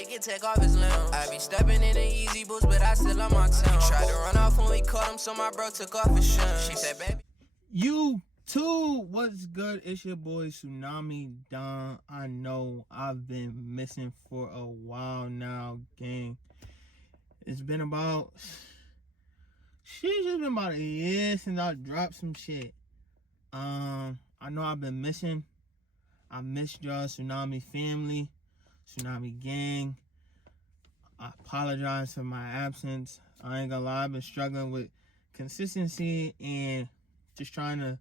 nigga take off his limb. I be stepping in the easy boots, but I still on my team. Tried to run off when we caught him, so my bro took off his shoes. She said, baby. You too, what's good? It's your boy Tsunami Don. I know I've been missing for a while now, gang. It's been about a year since I dropped some shit. I know I've been missing. I missed y'all, Tsunami family, Tsunami gang. I apologize for my absence. I ain't gonna lie, I've been struggling with consistency and just trying to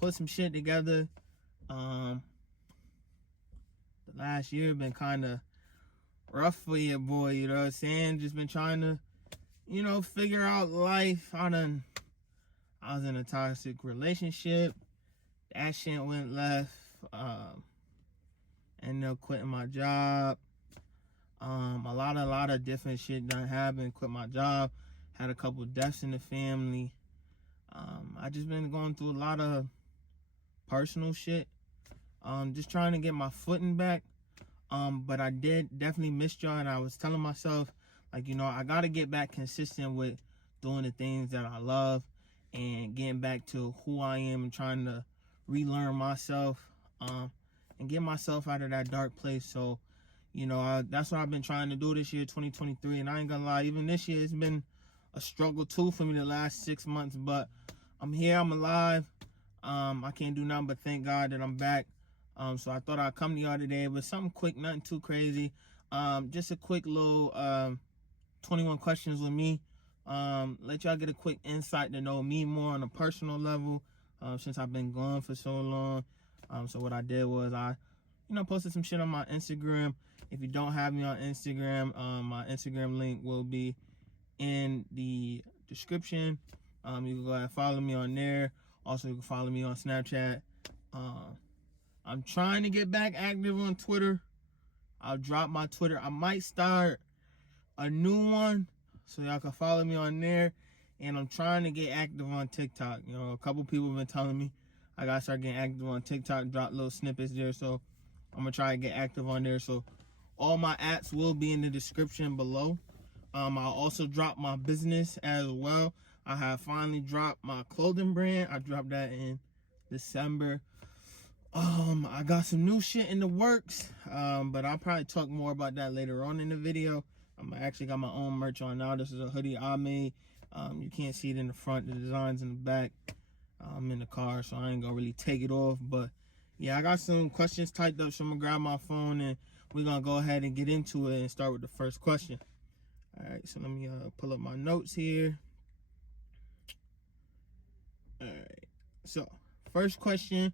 put some shit together. The last year been kind of rough for your boy, you know what I'm saying? Just been trying to, figure out life. I was in a toxic relationship. That shit went left. Ended up quitting my job. A lot of different shit done happened. Quit my job. Had a couple deaths in the family. I just been going through a lot of personal shit. Just trying to get my footing back. But I did definitely miss y'all, and I was telling myself, I gotta get back consistent with doing the things that I love and getting back to who I am and trying to relearn myself, and get myself out of that dark place. So, that's what I've been trying to do this year, 2023. And I ain't gonna lie, even this year, it's been a struggle too for me the last 6 months, but I'm here, I'm alive. I can't do nothing but thank God that I'm back. So I thought I'd come to y'all today with something quick, nothing too crazy. Just a quick little 21 questions with me. Let y'all get a quick insight to know me more on a personal level, since I've been gone for so long. So what I did was I posted some shit on my Instagram. If you don't have me on Instagram, my Instagram link will be in the description. You can go ahead and follow me on there. Also, you can follow me on Snapchat. I'm trying to get back active on Twitter. I'll drop my Twitter. I might start a new one so y'all can follow me on there. And I'm trying to get active on TikTok. A couple people have been telling me I gotta start getting active on TikTok, drop little snippets there. So I'm gonna try to get active on there. So all my apps will be in the description below. I'll also drop my business as well. I have finally dropped my clothing brand. I dropped that in December. I got some new shit in the works, but I'll probably talk more about that later on in the video. I actually got my own merch on now. This is a hoodie I made. You can't see it in the front, the design's in the back. I'm in the car, so I ain't gonna really take it off, but yeah, I got some questions typed up, so I'm gonna grab my phone and we're gonna go ahead and get into it and start with the first question. All right, so let me pull up my notes here. All right, so first question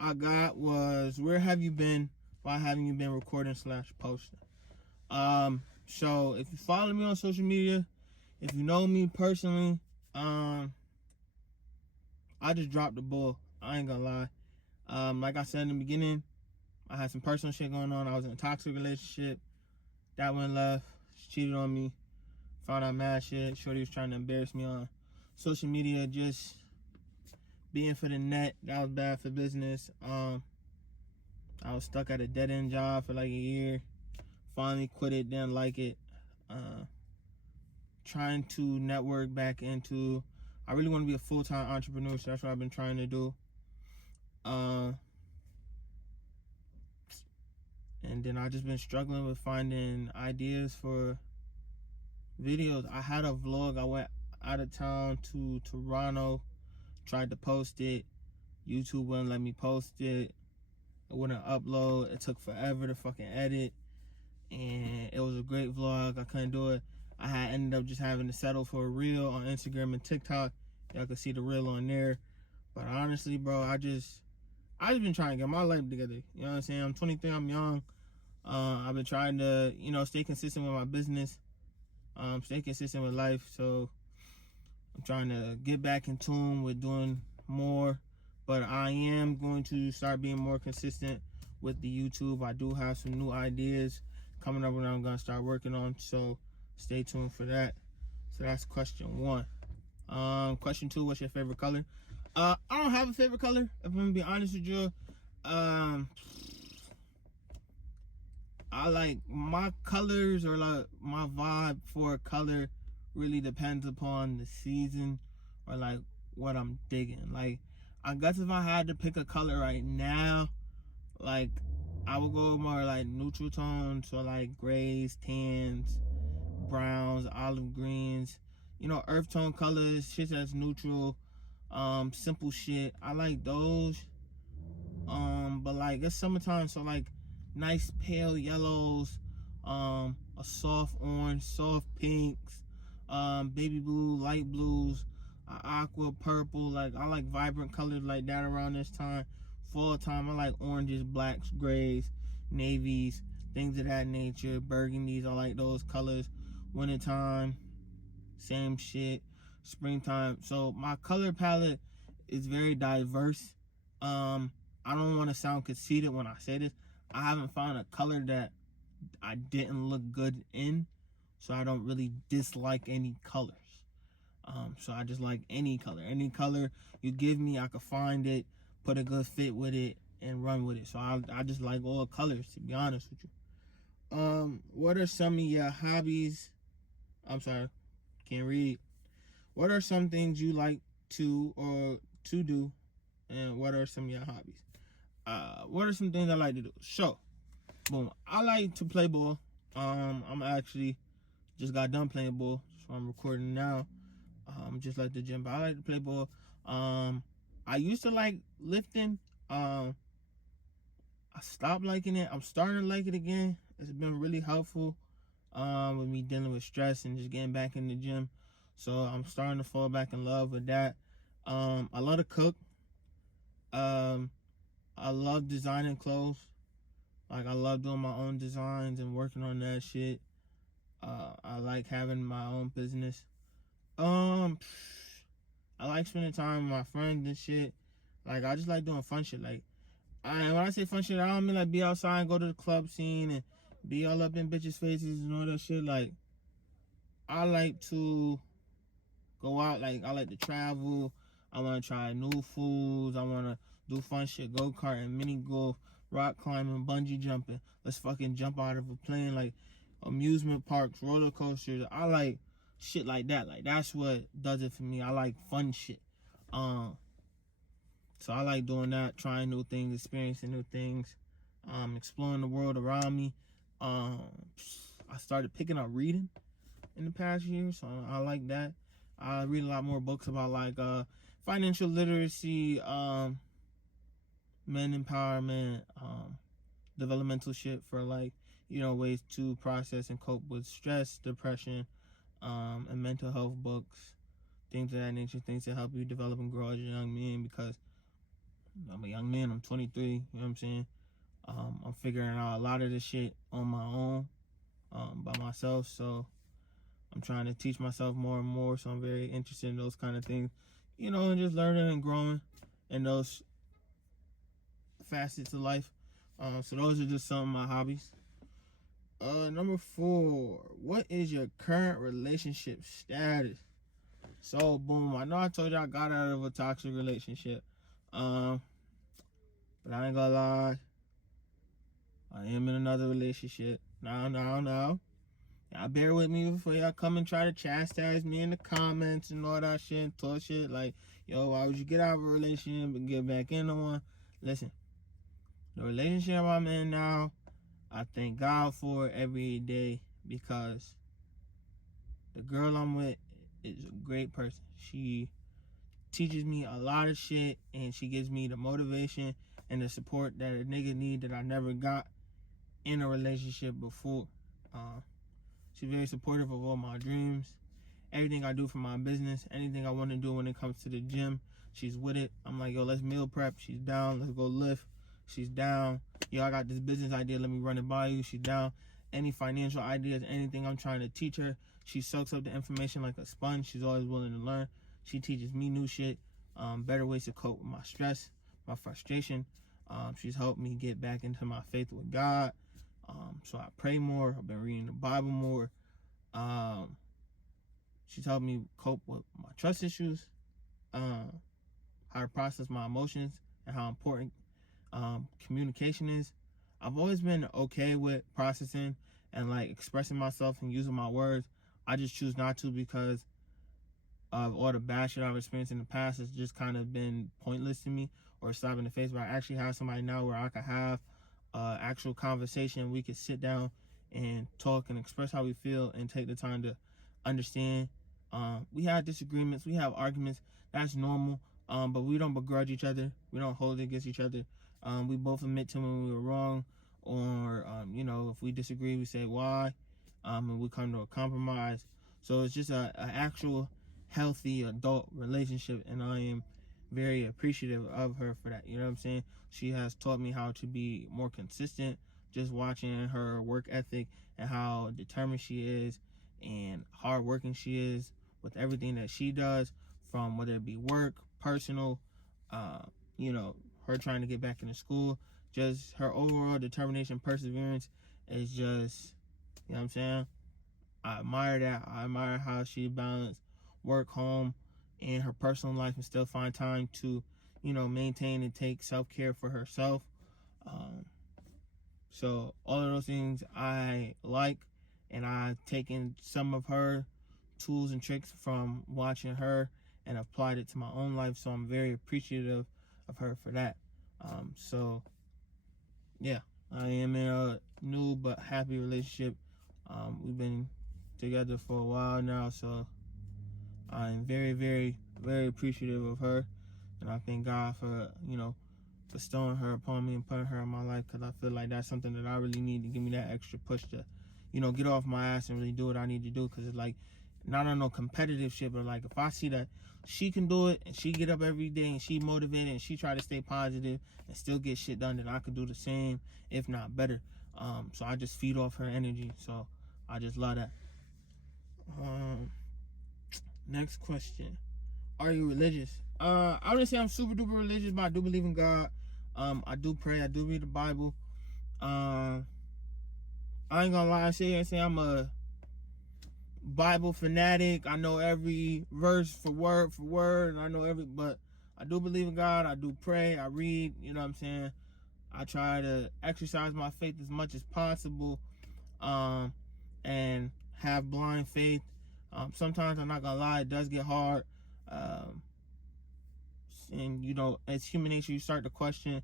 I got was, where have you been? Why haven't you been recording / posting? So if you follow me on social media, if you know me personally, I just dropped the ball. I ain't gonna lie. Like I said in the beginning, I had some personal shit going on. I was in a toxic relationship. That went left. She cheated on me. Found out mad shit. Shorty was trying to embarrass me on social media, just being for the net. That was bad for business. I was stuck at a dead-end job for like a year. Finally quit it, didn't like it. Trying to network back into, I really want to be a full-time entrepreneur, so that's what I've been trying to do. And then I just been struggling with finding ideas for videos. I had a vlog. I went out of town to Toronto, tried to post it. YouTube wouldn't let me post it. It wouldn't upload. It took forever to fucking edit. And it was a great vlog. I couldn't do it. I had ended up just having to settle for a reel on Instagram and TikTok. Y'all can see the reel on there. But honestly, bro, I just been trying to get my life together. You know what I'm saying? I'm 23, I'm young. I've been trying to, stay consistent with my business. Stay consistent with life. So I'm trying to get back in tune with doing more. But I am going to start being more consistent with the YouTube. I do have some new ideas coming up that I'm going to start working on. So stay tuned for that. So that's question 1. Question 2, what's your favorite color? I don't have a favorite color, if I'm gonna be honest with you. I I like my colors, or like my vibe for a color really depends upon the season, or like what I'm digging. Like, I guess if I had to pick a color right now, like I would go more like neutral tones, so like grays, tans, browns, olive greens, earth tone colors, shit that's neutral, simple shit. I like those. But like it's summertime, so like nice pale yellows, a soft orange, soft pinks, baby blue, light blues, aqua purple. Like I like vibrant colors like that around this time. Fall time, I like oranges, blacks, grays, navies, things of that nature. Burgundies, I like those colors. Wintertime, same shit. Springtime. So my color palette is very diverse. I don't want to sound conceited when I say this. I haven't found a color that I didn't look good in, so I don't really dislike any colors. So I just like any color. Any color you give me, I can find it, put a good fit with it, and run with it. So I just like all colors, to be honest with you. What are some of your hobbies? I'm sorry, can't read. What are some things you like to do, and what are some of your hobbies? What are some things I like to do? So, boom, I like to play ball. I'm actually just got done playing ball, so I'm recording now. Just like the gym, but I like to play ball. I used to like lifting. I stopped liking it. I'm starting to like it again. It's been really helpful. With me dealing with stress and just getting back in the gym. So I'm starting to fall back in love with that. I love to cook. I love designing clothes. Like I love doing my own designs and working on that shit. I like having my own business. I like spending time with my friends and shit. Like I just like doing fun shit. Like when I say fun shit, I don't mean like be outside and go to the club scene and be all up in bitches' faces and all that shit. Like I like to go out. Like I like to travel. I want to try new foods. I want to do fun shit, go karting, mini golf, rock climbing, bungee jumping. Let's fucking jump out of a plane. Like amusement parks, roller coasters. I like shit like that. Like that's what does it for me. I like fun shit. So I like doing that, trying new things, experiencing new things, exploring the world around me. I started picking up reading in the past year, so I like that. I read a lot more books about like financial literacy, men empowerment, developmental shit for like ways to process and cope with stress, depression, and mental health books, things of that nature, things that help you develop and grow as a young man. Because I'm a young man, I'm 23, you know what I'm saying? I'm figuring out a lot of this shit on my own, by myself. So I'm trying to teach myself more and more. So I'm very interested in those kind of things, and just learning and growing in those facets of life. So those are just some of my hobbies. Number 4, what is your current relationship status? So boom, I know I told you I got out of a toxic relationship. But I ain't gonna lie, I am in another relationship. Now. Y'all bear with me before y'all come and try to chastise me in the comments and all that shit and talk shit like, yo, why would you get out of a relationship and get back into one? Listen, the relationship I'm in now, I thank God for it every day, because the girl I'm with is a great person. She teaches me a lot of shit, and she gives me the motivation and the support that a nigga need that I never got in a relationship before. She's very supportive of all my dreams, everything I do for my business, anything I want to do when it comes to the gym. She's with it. I'm like, yo, let's meal prep. She's down. Let's go lift. She's down. Yo, I got this business idea. Let me run it by you. She's down. Any financial ideas, anything I'm trying to teach her, she soaks up the information like a sponge. She's always willing to learn. She teaches me new shit, better ways to cope with my stress, my frustration. She's helped me get back into my faith with God. So I pray more. I've been reading the Bible more. She's helped me cope with my trust issues, how to process my emotions, and how important communication is. I've always been okay with processing and like expressing myself and using my words. I just choose not to because of all the bad shit I've experienced in the past. It's just kind of been pointless to me or slap in the face. But I actually have somebody now where I could have actual conversation. We could sit down and talk and express how we feel and take the time to understand. We have disagreements, we have arguments. That's normal. But we don't begrudge each other. We don't hold it against each other. We both admit to when we were wrong, or if we disagree, we say why, and we come to a compromise. So it's just a actual healthy adult relationship, and I am very appreciative of her for that. You know what I'm saying? She has taught me how to be more consistent, just watching her work ethic and how determined she is and hardworking she is with everything that she does, from whether it be work, personal, uh, her trying to get back into school. Just her overall determination, perseverance is just, you know what I'm saying? I admire that. I admire how she balanced work, home, and her personal life and still find time to, maintain and take self-care for herself. Um, so all of those things I like, and I've taken some of her tools and tricks from watching her and applied it to my own life. So I'm very appreciative of her for that. So yeah, I am in a new but happy relationship. We've been together for a while now, so I'm very, very, very appreciative of her, and I thank God for bestowing her upon me and putting her in my life, because I feel like that's something that I really need to give me that extra push to, get off my ass and really do what I need to do. Because it's like, not on no competitive shit, but like if I see that she can do it and she get up every day and she motivated and she try to stay positive and still get shit done, then I could do the same, if not better. So I just feed off her energy. So I just love that. Next question. Are you religious? I wouldn't say I'm super duper religious, but I do believe in God. I do pray. I do read the Bible. I ain't gonna lie. I say I'm a Bible fanatic. I know every verse for word. And I know but I do believe in God. I do pray. I read. You know what I'm saying? I try to exercise my faith as much as possible, and have blind faith. Sometimes, I'm not gonna lie, it does get hard. And as human nature, you start to question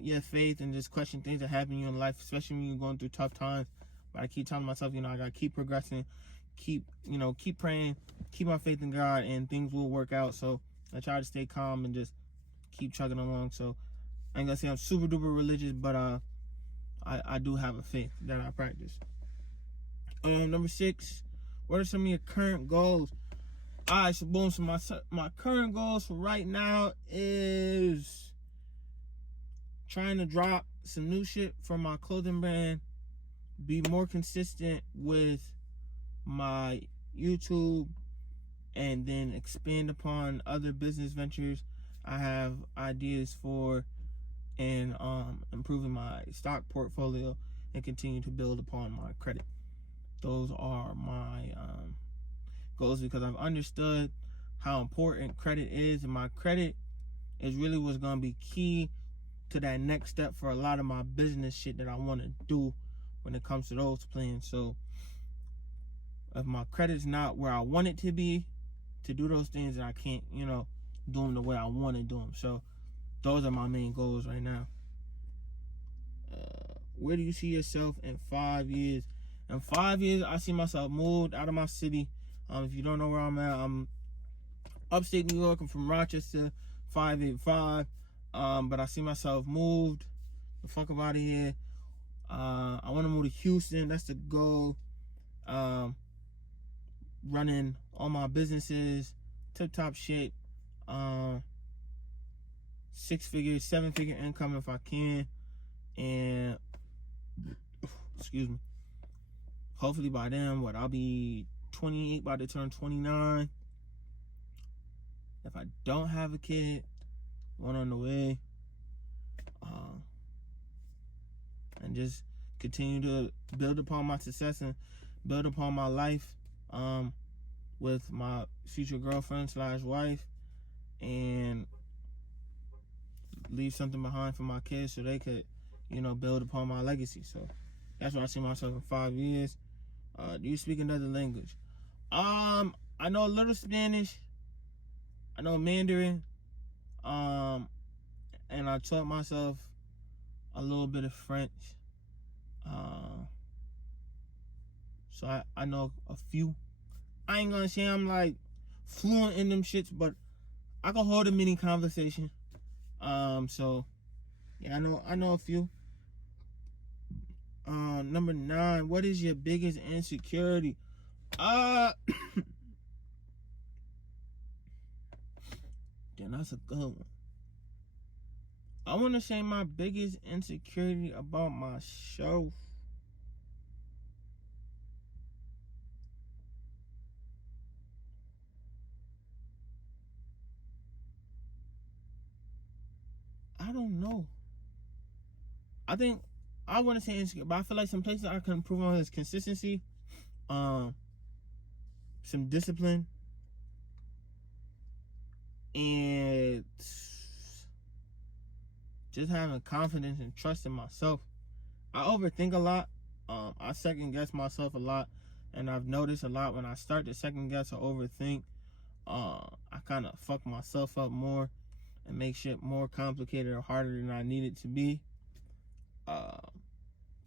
your faith and just question things that happen to you in life, especially when you're going through tough times. But I keep telling myself, I gotta keep progressing, keep praying, keep my faith in God, and things will work out. So I try to stay calm and just keep chugging along. So I ain't gonna say I'm super duper religious, but I do have a faith that I practice. Number 6, what are some of your current goals? Alright, so boom, so my current goals for right now is trying to drop some new shit from my clothing brand, be more consistent with my YouTube, and then expand upon other business ventures I have ideas for, and improving my stock portfolio and continue to build upon my credit. Those are my goals, because I've understood how important credit is, and my credit is really what's going to be key to that next step for a lot of my business shit that I want to do when it comes to those plans. So if my credit's not where I want it to be to do those things, then I can't, do them the way I want to do them. So those are my main goals right now. Where do you see yourself in 5 years? In 5 years, I see myself moved out of my city. If you don't know where I'm at, I'm upstate New York. I'm from Rochester, 585. But I see myself moved the fuck up out of here. I want to move to Houston. That's the goal. Running all my businesses, tip-top shape. 6-figure, 7-figure income if I can. And excuse me. Hopefully by then, I'll be 28, about to turn 29. If I don't have a kid, one on the way. And just continue to build upon my success and build upon my life with my future girlfriend / wife, and leave something behind for my kids so they could, build upon my legacy. So that's where I see myself in 5 years. Do you speak another language? I know a little Spanish. I know Mandarin. And I taught myself a little bit of French. So I know a few. I ain't gonna say I'm like fluent in them shits, but I can hold a mini conversation. So yeah, I know a few. Number 9, what is your biggest insecurity? Damn, that's a good one. I want to say my biggest insecurity about myself. I don't know. I think I want to say insecure, but I feel like some places I can improve on is consistency, some discipline, and just having confidence and trust in myself. I overthink a lot. I second guess myself a lot, and I've noticed a lot when I start to second guess or overthink, I kind of fuck myself up more and make shit more complicated or harder than I need it to be.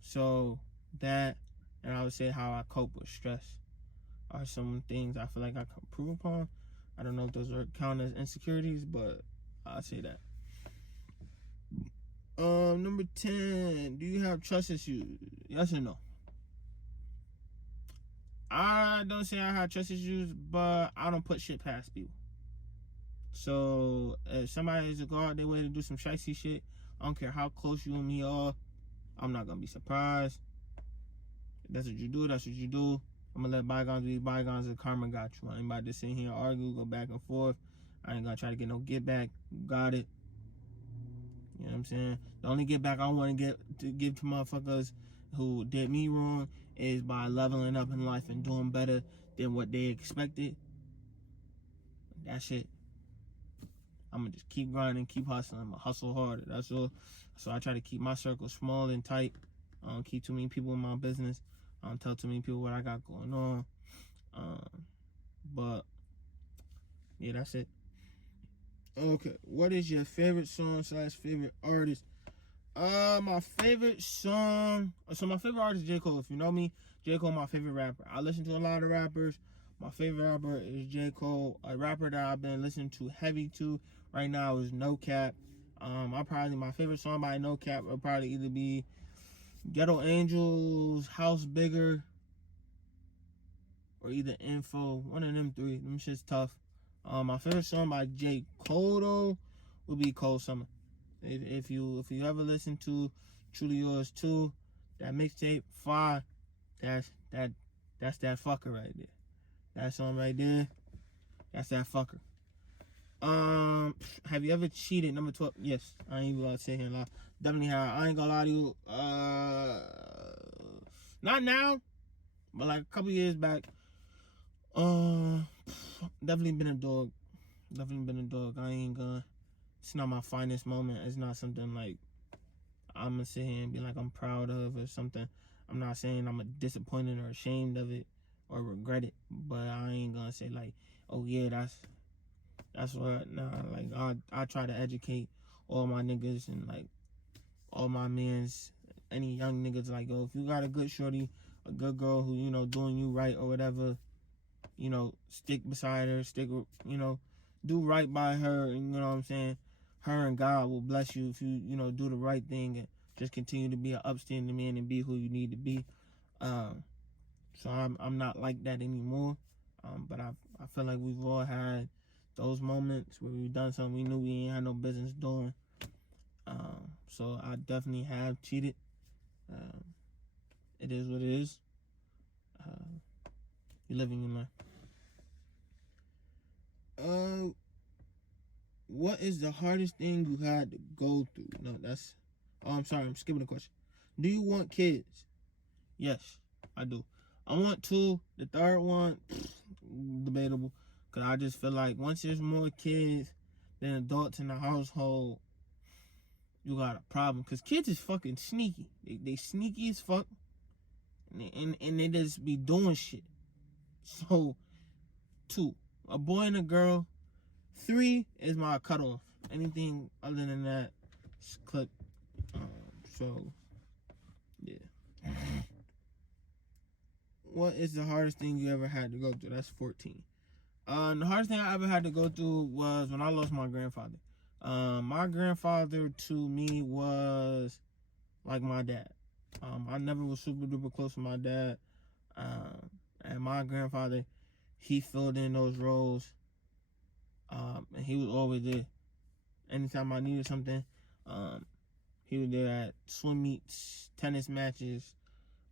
So that, and I would say how I cope with stress are some things I feel like I can improve upon. I don't know if those are count as insecurities, but I'll say that. Number 10, do you have trust issues? Yes or no? I don't say I have trust issues, but I don't put shit past people. So if somebody is to go out their way to do some shicey shit, I don't care how close you and me are, I'm not gonna be surprised. If that's what you do, that's what you do. I'm gonna let bygones be bygones, and karma got you. I ain't about to sit here and argue, go back and forth. I ain't gonna try to get no get back. Got it. You know what I'm saying? The only get back I want to give to motherfuckers who did me wrong is by leveling up in life and doing better than what they expected. That's it. I'm gonna just keep grinding, keep hustling. I'm gonna hustle harder. That's all. So I try to keep my circle small and tight. I don't keep too many people in my business. I don't tell too many people what I got going on. But yeah, that's it. Okay, what is your favorite song / favorite artist? My favorite song. So my favorite artist is J. Cole. If you know me, J. Cole my favorite rapper. I listen to a lot of rappers. My favorite rapper is J. Cole. A rapper that I've been listening to heavy to right now is No Cap. My favorite song by No Cap will probably either be Ghetto Angels, House Bigger, or either Info. One of them three. Them shit's tough. My favorite song by J. Cole though would be Cold Summer. If you ever listen to Truly Yours 2, that mixtape, fire, that's that fucker right there. That song right there, that's that fucker. Have you ever cheated? Number 12, yes. I ain't even gonna sit here and lie. Definitely have. I ain't gonna lie to you. Not now, but like a couple years back. Definitely been a dog. I ain't gonna. It's not my finest moment. It's not something like I'm gonna sit here and be like I'm proud of or something. I'm not saying I'm disappointed or ashamed of it or regret it, but I ain't gonna say like, oh yeah, that's what. Nah, like I try to educate all my niggas and like all my mans, any young niggas, like, oh, if you got a good shorty, a good girl who doing you right or whatever, stick beside her, do right by her, and you know what I'm saying. Her and God will bless you if you do the right thing and just continue to be an upstanding man and be who you need to be. So I'm not like that anymore. But I feel like we've all had those moments where we've done something we knew we ain't had no business doing. So I definitely have cheated. It is what it is. You live and you learn. What is the hardest thing you had to go through? No, that's. Oh, I'm sorry. I'm skipping the question. Do you want kids? Yes, I do. I want 2. The third one, debatable. Because I just feel like once there's more kids than adults in the household, you got a problem. Because kids is fucking sneaky. They sneaky as fuck. And they just be doing shit. So, 2, a boy and a girl. 3 is my cutoff. Anything other than that, it's clip. So, yeah. What is the hardest thing you ever had to go through? That's 14. The hardest thing I ever had to go through was when I lost my grandfather. My grandfather to me was like my dad. I never was super duper close to my dad. And my grandfather, he filled in those roles. And he was always there. Anytime I needed something, he was there at swim meets, tennis matches,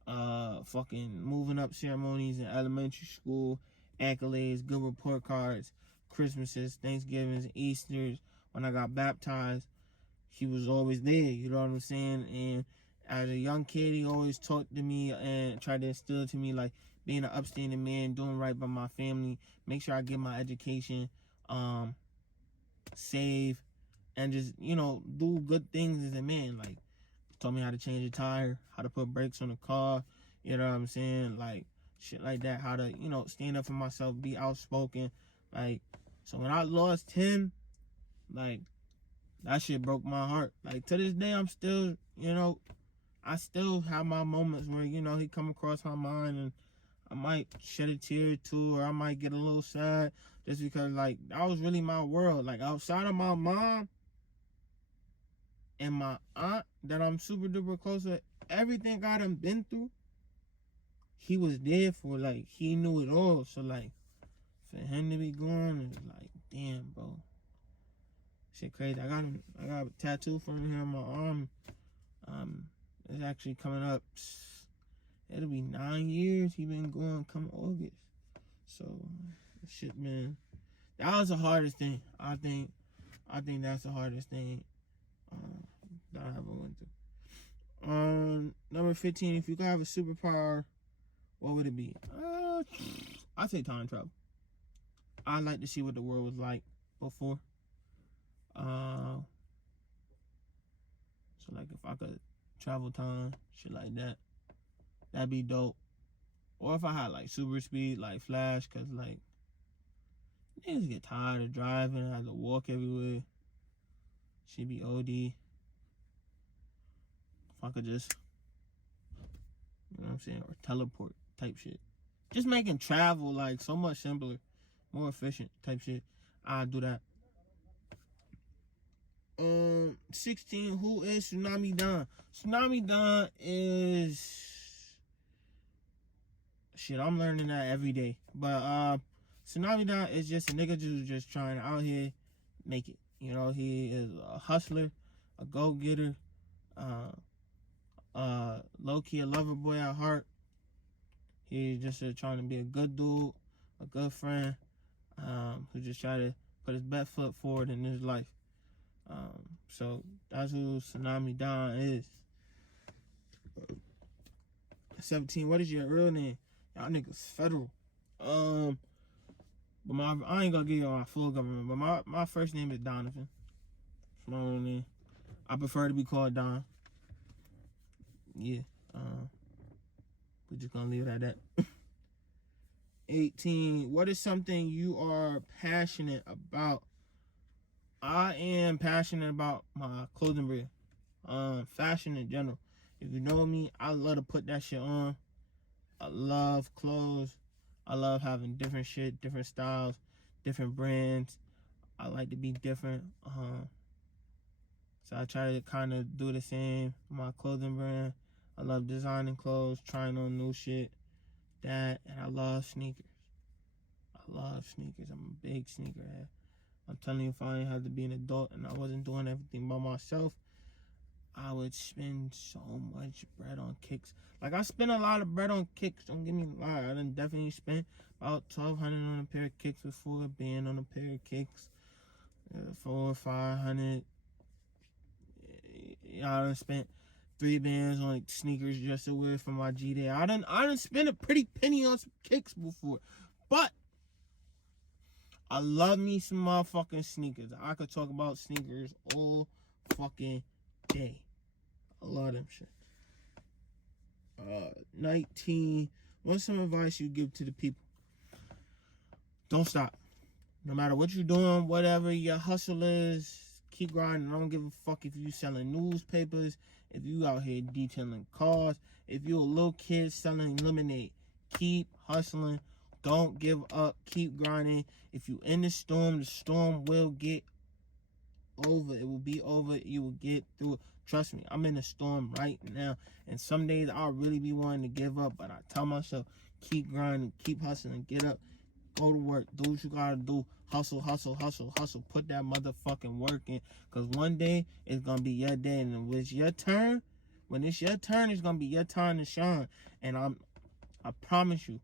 fucking moving up ceremonies in elementary school, accolades, good report cards, Christmases, Thanksgivings, Easters. When I got baptized, he was always there, you know what I'm saying? And as a young kid, he always talked to me and tried to instill to me, like, being an upstanding man, doing right by my family, make sure I get my education, save, and just, you know, do good things as a man. Like, told me how to change a tire, how to put brakes on the car, you know what I'm saying? Like, shit like that, how to, you know, stand up for myself, be outspoken. Like, so when I lost him, like, that shit broke my heart. Like, to this day, I'm still, you know, I still have my moments where, you know, he come across my mind and I might shed a tear or two, or I might get a little sad just because, like, that was really my world. Like, outside of my mom and my aunt that I'm super duper close with, everything I done been through, he was there for. Like, he knew it all. So, like, for him to be gone, it's like, damn, bro. Shit crazy. I got a tattoo from him on my arm. It's actually coming up. It'll be 9 years he been going come August. So, shit, man. That was the hardest thing. I think that's the hardest thing that I ever went through. Number 15, if you could have a superpower, what would it be? I'd say time travel. I'd like to see what the world was like before. So, like, if I could travel time, shit like that, that'd be dope. Or if I had, like, super speed, like Flash, because, like, niggas get tired of driving, I have to walk everywhere. Should be OD. If I could just, you know what I'm saying, or teleport type shit. Just making travel, like, so much simpler, more efficient type shit. I'd do that. 16, who is Tsunami Don? Tsunami Don is... Shit, I'm learning that every day. But, Tsunami Don is just a nigga who's just trying to out here make it. You know, he is a hustler, a go-getter, low-key a lover boy at heart. He's just trying to be a good dude, a good friend, who just try to put his best foot forward in his life. So that's who Tsunami Don is. 17, what is your real name? Y'all niggas federal. But I ain't gonna give y'all my full government, but my first name is Donovan. It's my real name. I prefer to be called Don. Yeah. We're just gonna leave it at that. 18, what is something you are passionate about? I am passionate about my clothing brand. Fashion in general. If you know me, I love to put that shit on. I love clothes. I love having different shit, different styles, different brands. I like to be different. So I try to kind of do the same with my clothing brand. I love designing clothes, trying on new shit. And I love sneakers. I'm a big sneakerhead. I'm telling you, if I didn't have to be an adult and I wasn't doing everything by myself, I would spend so much bread on kicks. Like, I spent a lot of bread on kicks, don't get me lie. I done definitely spent about $1,200 on a pair of kicks before, a band on a pair of kicks, $400 or $500. I done spent 3 bands on, like, sneakers just to wear for my G-Day. I done spent a pretty penny on some kicks before. But I love me some motherfucking sneakers. I could talk about sneakers all fucking day. I love them shit. 19. What's some advice you give to the people? Don't stop. No matter what you're doing, whatever your hustle is, keep grinding. I don't give a fuck if you selling newspapers, if you out here detailing cars, if you a little kid selling lemonade. Keep hustling. Don't give up. Keep grinding. If you in the storm will get over. It will be over. You will get through it. Trust me, I'm in a storm right now. And some days I'll really be wanting to give up, but I tell myself, keep grinding, keep hustling, get up, go to work, do what you gotta do. Hustle, hustle, hustle, hustle. Put that motherfucking work in. Because one day, it's going to be your day. And when it's your turn, it's going to be your time to shine. And I promise you,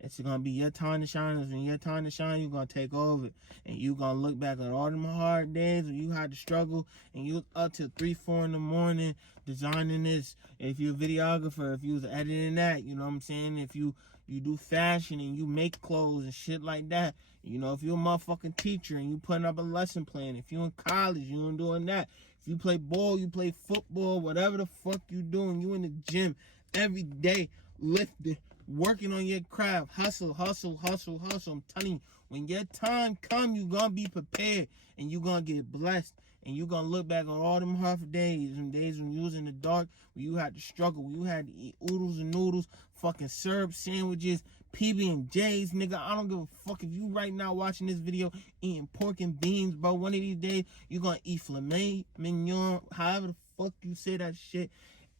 it's going to be your time to shine. And when your time to shine, you're going to take over. And you're going to look back at all them hard days when you had to struggle. And you up till 3, 4 in the morning designing this. If you're a videographer, if you was editing that, you know what I'm saying? If you do fashion and you make clothes and shit like that. You know, if you're a motherfucking teacher and you putting up a lesson plan. If you're in college, you ain't doing that. If you play ball, you play football, whatever the fuck you doing. You in the gym every day, lifting, working on your craft. Hustle, hustle, hustle, hustle. I'm telling you, when your time come, you gonna be prepared and you gonna get blessed. And you gonna look back on all them hard days, them days when you was in the dark, when you had to struggle, when you had to eat oodles and noodles, fucking syrup sandwiches, PB&Js, nigga. I don't give a fuck if you right now watching this video eating pork and beans, bro. One of these days, you gonna eat filet mignon, however the fuck you say that shit,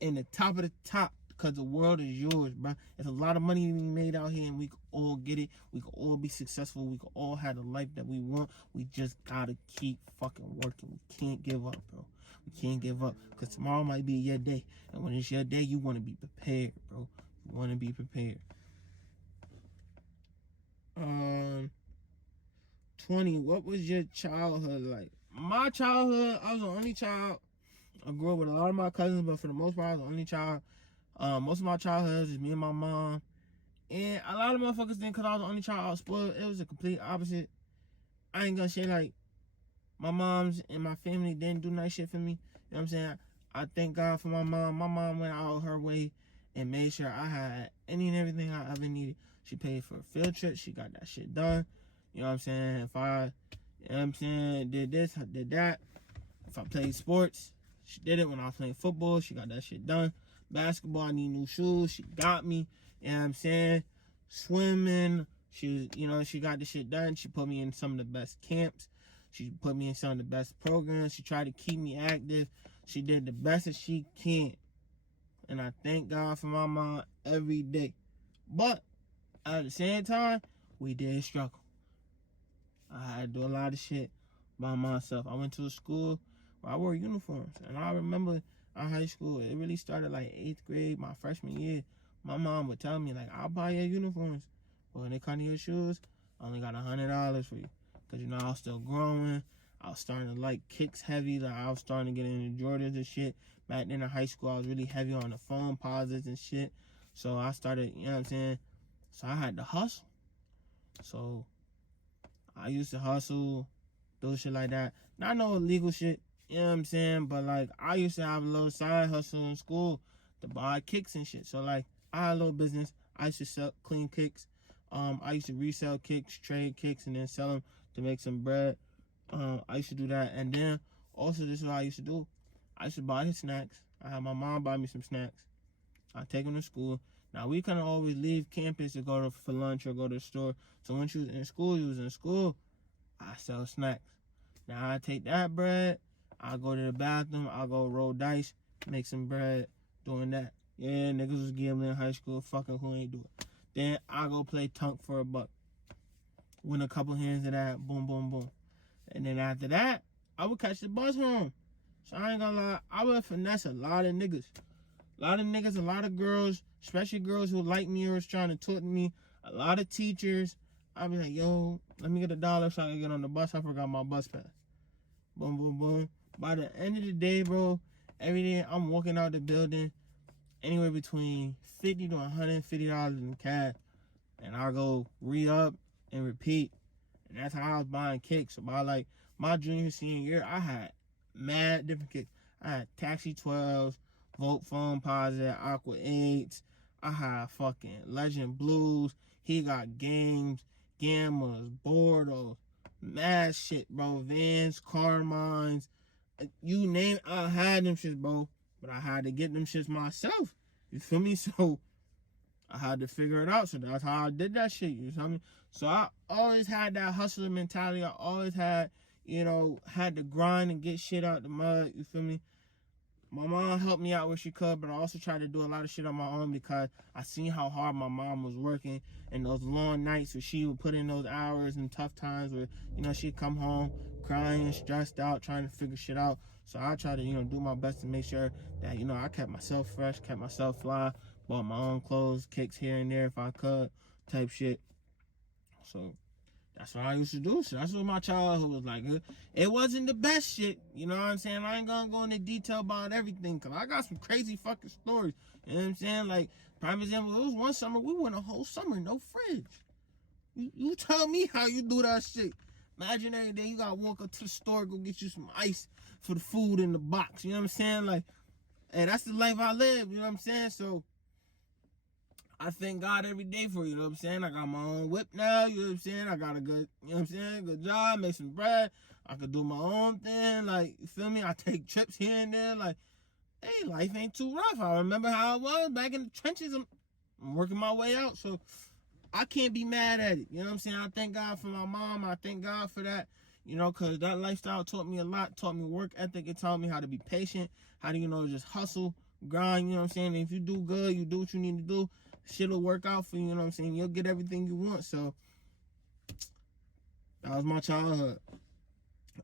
in the top of the top. Because the world is yours, bro. There's a lot of money to be made out here, and we can all get it. We can all be successful. We can all have the life that we want. We just gotta keep fucking working. We can't give up, bro. We can't give up. Because tomorrow might be your day. And when it's your day, you want to be prepared, bro. You want to be prepared. 20. What was your childhood like? My childhood, I was the only child. I grew up with a lot of my cousins, but for the most part, I was the only child. Most of my childhood was just me and my mom. And a lot of motherfuckers think because I was the only child I was spoiled. It was the complete opposite. I ain't gonna say like my mom's and my family didn't do nice shit for me. You know what I'm saying? I thank God for my mom. My mom went out her way and made sure I had any and everything I ever needed. She paid for a field trip. She got that shit done. You know what I'm saying? If I, you know what I'm saying, did this, I did that. If I played sports, she did it. When I was playing football, she got that shit done. Basketball, I need new shoes. She got me. You know what I'm saying? Swimming, she got the shit done. She put me in some of the best camps. She put me in some of the best programs. She tried to keep me active. She did the best that she can. And I thank God for my mom every day. But at the same time, we did struggle. I had to do a lot of shit by myself. I went to a school where I wore uniforms. And I remember in high school, it really started like 8th grade, my freshman year. My mom would tell me, like, I'll buy your uniforms. But when it comes to your shoes, I only got $100 for you. Because, I was still growing. I was starting to like kicks heavy. Like, I was starting to get into Jordans and shit. Back then in high school, I was really heavy on the foam posits and shit. So I started, you know what I'm saying? So I had to hustle. So I used to hustle, do shit like that. Not no illegal shit, you know what I'm saying? But like, I used to have a little side hustle in school to buy kicks and shit. So like, I had a little business. I used to sell clean kicks. I used to resell kicks, trade kicks, and then sell them to make some bread. I used to do that. And then also, this is what I used to do. I used to buy his snacks. I had my mom buy me some snacks. I take them to school. Now, we couldn't always leave campus to go for lunch or go to the store. So when you was in school, I sell snacks. Now, I take that bread. I go to the bathroom. I go roll dice, make some bread, doing that. Yeah, niggas was gambling in high school. Fucking who ain't do it. Then I go play tunk for $1. Win a couple hands of that. Boom, boom, boom. And then after that, I would catch the bus home. So I ain't gonna lie, I would finesse a lot of niggas. A lot of niggas, a lot of girls, especially girls who like me or was trying to talk to me. A lot of teachers. I'd be like, yo, let me get $1 so I can get on the bus. I forgot my bus pass. Boom, boom, boom. By the end of the day, bro, every day I'm walking out the building anywhere between $50 to $150 in cash. And I go re-up and repeat. And that's how I was buying kicks. So by like my junior, senior year, I had mad different kicks. I had Taxi 12s, Vote Phone Posit, Aqua 8s. I had fucking Legend Blues. He got games, Gammas, Bordeaux, mad shit, bro. Vans, Carmines, you name it, I had them shits, bro. But I had to get them shits myself. You feel me? So I had to figure it out. So that's how I did that shit. You feel me? So I always had that hustler mentality. I always had, had to grind and get shit out the mud. You feel me? My mom helped me out where she could, but I also tried to do a lot of shit on my own because I seen how hard my mom was working and those long nights where she would put in those hours and tough times where, she'd come home crying, stressed out, trying to figure shit out. So I tried to, do my best to make sure that, I kept myself fresh, kept myself fly, bought my own clothes, kicks here and there if I could, type shit. So that's what I used to do. So that's what my childhood was like. It wasn't the best shit. You know what I'm saying? I ain't gonna go into detail about everything because I got some crazy fucking stories. You know what I'm saying? Like, prime example, it was one summer, we went a whole summer, no fridge. You tell me how you do that shit. Imagine every day you gotta walk up to the store, go get you some ice for the food in the box. You know what I'm saying? Like, and that's the life I live. You know what I'm saying? So I thank God every day for you know what I'm saying? I got my own whip now, you know what I'm saying? I got a good, good job, make some bread. I could do my own thing, like, you feel me? I take trips here and there, like, hey, life ain't too rough. I remember how it was back in the trenches. I'm working my way out, so I can't be mad at it. You know what I'm saying? I thank God for my mom. I thank God for that, because that lifestyle taught me a lot, taught me work ethic. It taught me how to be patient, how to, just hustle, grind, you know what I'm saying? And if you do good, you do what you need to do, shit'll work out for you, you know what I'm saying? You'll get everything you want. So that was my childhood.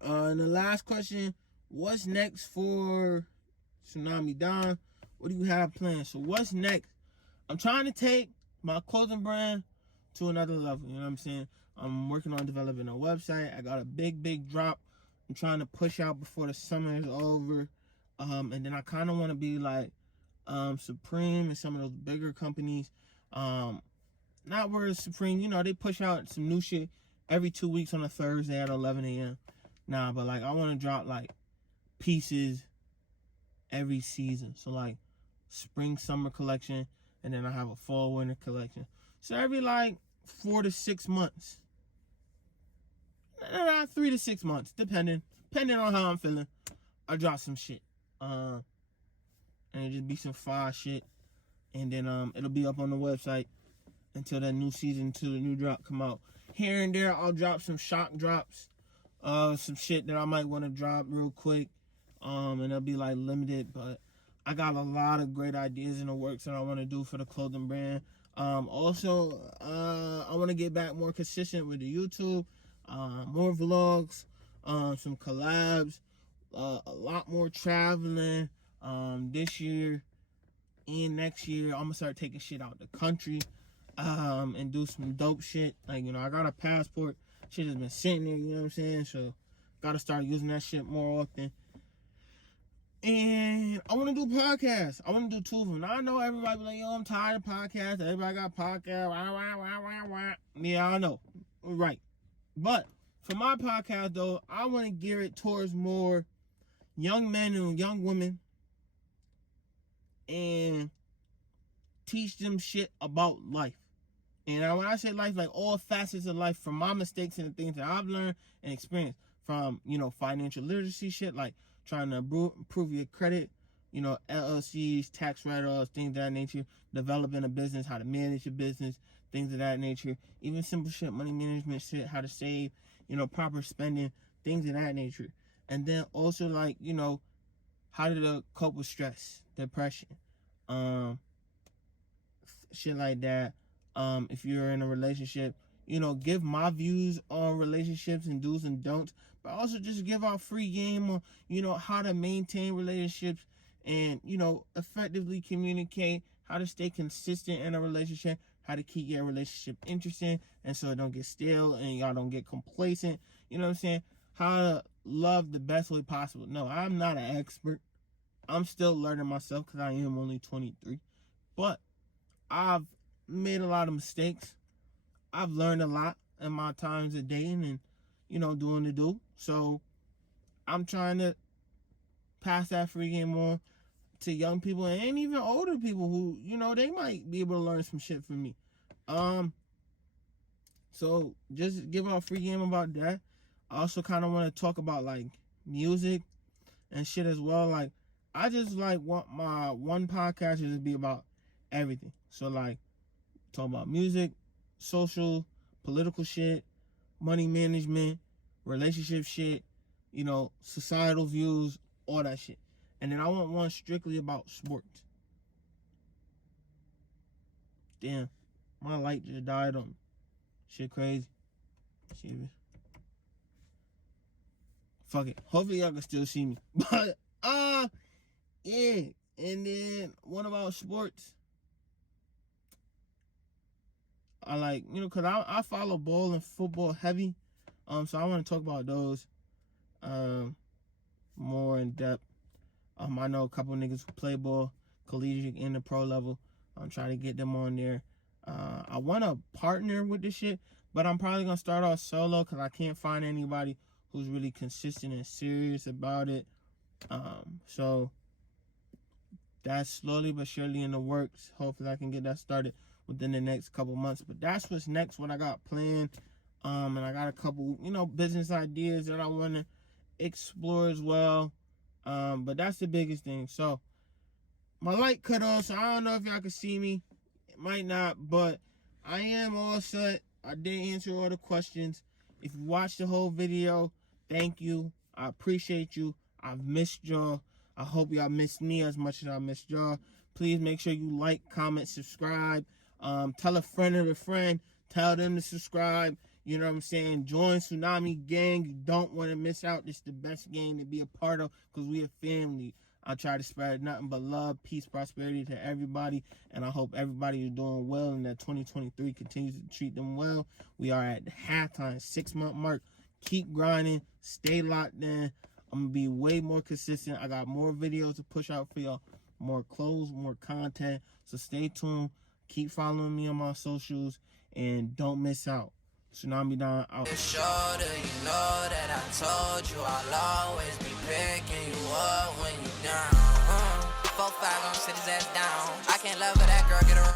And the last question, what's next for Tsunami Don? What do you have planned? So what's next? I'm trying to take my clothing brand to another level, you know what I'm saying? I'm working on developing a website. I got a big drop I'm trying to push out before the summer is over. And then I kind of want to be like Supreme and some of those bigger companies. Not where it's Supreme, they push out some new shit every 2 weeks on a Thursday at 11 a.m. Nah, but like I want to drop like pieces every season. So like spring, summer collection, and then I have a fall, winter collection. So every like 4 to 6 months. 3 to 6 months, depending on how I'm feeling. I drop some shit. And it just be some fire shit. And then it'll be up on the website until that new season, until the new drop come out. Here and there, I'll drop some shock drops. Some shit that I might want to drop real quick. And it'll be like limited, but I got a lot of great ideas in the works that I want to do for the clothing brand. Also, I want to get back more consistent with the YouTube. More vlogs, some collabs, a lot more traveling. This year and next year, I'm gonna start taking shit out the country, and do some dope shit. Like, I got a passport. Shit has been sitting there, you know what I'm saying? So, gotta start using that shit more often. And I want to do podcasts. I want to do 2 of them. Now, I know everybody be like, yo, I'm tired of podcasts. Everybody got podcasts. Yeah, I know. Right. But for my podcast, though, I want to gear it towards more young men and young women and teach them shit about life. And when I say life, like all facets of life, from my mistakes and the things that I've learned and experienced, from, financial literacy shit, like trying to improve your credit, LLCs, tax write-offs, things of that nature, developing a business, how to manage your business, things of that nature, even simple shit, money management shit, how to save, proper spending, things of that nature. And then also like, how to cope with stress, depression, shit like that. If you're in a relationship, give my views on relationships and do's and don'ts, but also just give out free game on, how to maintain relationships and, effectively communicate, how to stay consistent in a relationship, how to keep your relationship interesting and so it don't get stale and y'all don't get complacent. You know what I'm saying? How to love the best way possible. No, I'm not an expert. I'm still learning myself because I am only 23. But I've made a lot of mistakes. I've learned a lot in my times of dating and, doing the do. So I'm trying to pass that free game on to young people and even older people who, you know, they might be able to learn some shit from me. So just give out free game about that. I also kind of want to talk about like music and shit as well. Like, I just like want my one podcast to be about everything. So like, talk about music, social, political shit, money management, relationship shit, you know, societal views, all that shit. And then I want one strictly about sports. Damn, my light just died on me. Shit crazy. Shit. Fuck it. Hopefully y'all can still see me. But yeah. And then what about sports? I like, you know, cause I follow ball and football heavy. So I want to talk about those more in depth. I know a couple niggas who play ball, collegiate and the pro level. I'm trying to get them on there. I want to partner with this shit, but I'm probably going to start off solo because I can't find anybody who's really consistent and serious about it. So that's slowly but surely in the works. Hopefully I can get that started within the next couple months. But that's what's next, what I got planned. And I got a couple, you know, business ideas that I want to explore as well. But that's the biggest thing. So my light cut off, so I don't know if y'all can see me. It might not, but I am all set. I did answer all the questions. If you watched the whole video, thank you. I appreciate you. I've missed y'all. I hope y'all missed me as much as I missed y'all. Please make sure you like, comment, subscribe. Tell a friend of a friend. Tell them to subscribe. You know what I'm saying? Join Tsunami Gang. You don't want to miss out. This is the best gang to be a part of because we a family. I try to spread nothing but love, peace, prosperity to everybody. And I hope everybody is doing well and that 2023 continues to treat them well. We are at the halftime, 6-month mark. Keep grinding. Stay locked in. I'm going to be way more consistent. I got more videos to push out for y'all. More clothes, more content. So stay tuned. Keep following me on my socials. And don't miss out. Tsunami Don out. Sure, you know that I told you I'll always be picking you up when you down. 4-5, I'm sit his ass down. I can't love her, that girl get around.